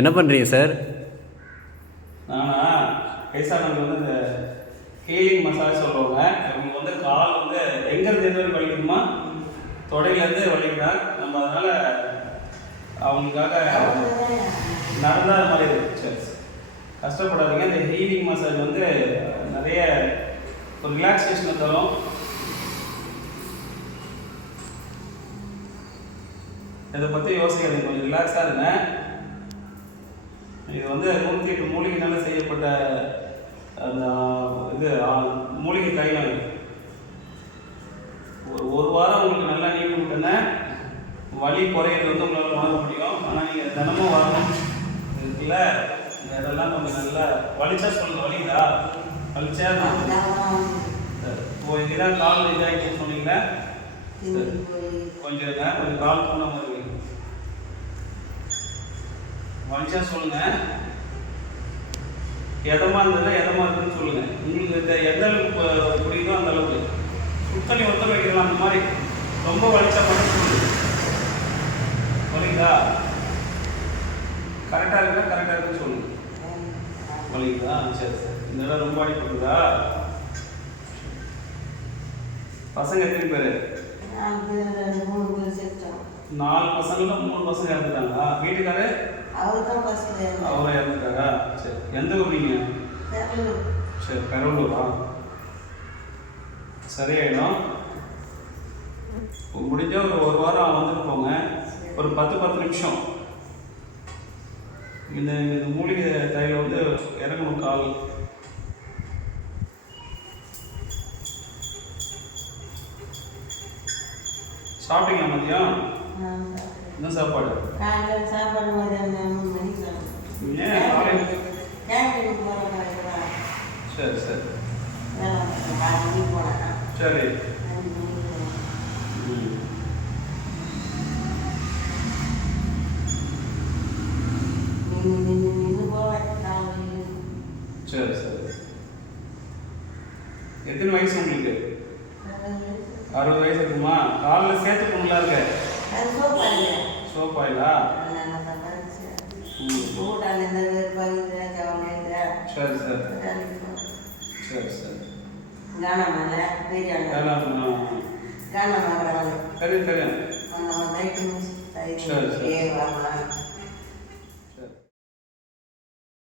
என்ன பண்ணுறீங்க சார்? நானா கைசானவங்க வந்து இந்த ஹீலிங் மசாஜ் சொல்லுவாங்க. அவங்க வந்து கால் வந்து எங்கேருந்து எது வரைக்கும் வலிக்கணுமா, தொடையிலேருந்து வலிக்கிறாங்க. நம்ம அதனால் அவங்களுக்காக நடந்தாத மாதிரி இருக்கு. சரி, கஷ்டப்படாதீங்க. இந்த ஹீலிங் மசாஜ் வந்து நிறைய ஒரு ரிலாக்ஸேஷனை தரும். இதை பற்றி யோசிக்காதீங்க, கொஞ்சம் ரிலாக்ஸாக இருங்க. இது வந்து 108 மூலிகைனால செய்யப்பட்ட அந்த இது மூலிகை தைலம். ஒரு வாரம் உங்களுக்கு நல்லா நீக்கி விட்டுன்னா வலி குறையிறது வந்து உங்களால் வாங்க முடியும். ஆனால் நீங்கள் தினமும் வரணும் இருக்குல்ல. இதெல்லாம் கொஞ்சம் நல்லா வலிச்சா சொல்லுங்கள். வலிங்களா? வலிச்சா இப்போ இதுதான் கால் இதாகிட்டு சொன்னீங்களா? கொஞ்சம் இருங்க, கொஞ்சம் கால் போன மாதிரி வலிச்சா சொல்லுங்கள். எதமா இருந்ததுன்னா எதமா இருக்குன்னு சொல்லுங்கள். உங்களுக்கு எந்த அளவுக்கு புரியுதோ அந்த அளவுக்கு சுத்தணி ஒத்த வைக்கலாம். அந்த மாதிரி ரொம்ப வலிச்சா மட்டும் சொல்லுங்கள். வலிங்களா? கரெக்டாக இருக்குதா? கரெக்டாக இருக்குன்னு சொல்லுங்கள். வலிங்களா? சரி சரி. இந்த இடம் ரொம்ப அடிப்படுதா? பசங்க எத்தனை பேர்? 4 பசங்கள 3 பசங்க இறந்துட்டாங்களா? வீட்டுக்காரு அவரை இறந்துட்டாரா? சரி, எந்த ஊர் நீங்கள்? சரி, கரூரா? சரியாயிடும். முடிஞ்ச ஒரு வாரம் வந்துட்டு போங்க. ஒரு 10 நிமிஷம் இந்த மூலிகை தைலம் வந்து இறங்கணும் கால். சாப்பிட்டீங்களா மதியம்? என்ன சாப்பாடு? ஏன் காலையில்? சரி சரி சரி. சரி சரி. எத்தனை வயசு உங்களுக்கு? 60 வயசு இருக்குமா? காலில் சேர்த்து பொண்ணுலாம் இருக்க? சோப்பாயிலா? சரி சரி சரி சரி. தெரியும் தெரியும். சரி சரி.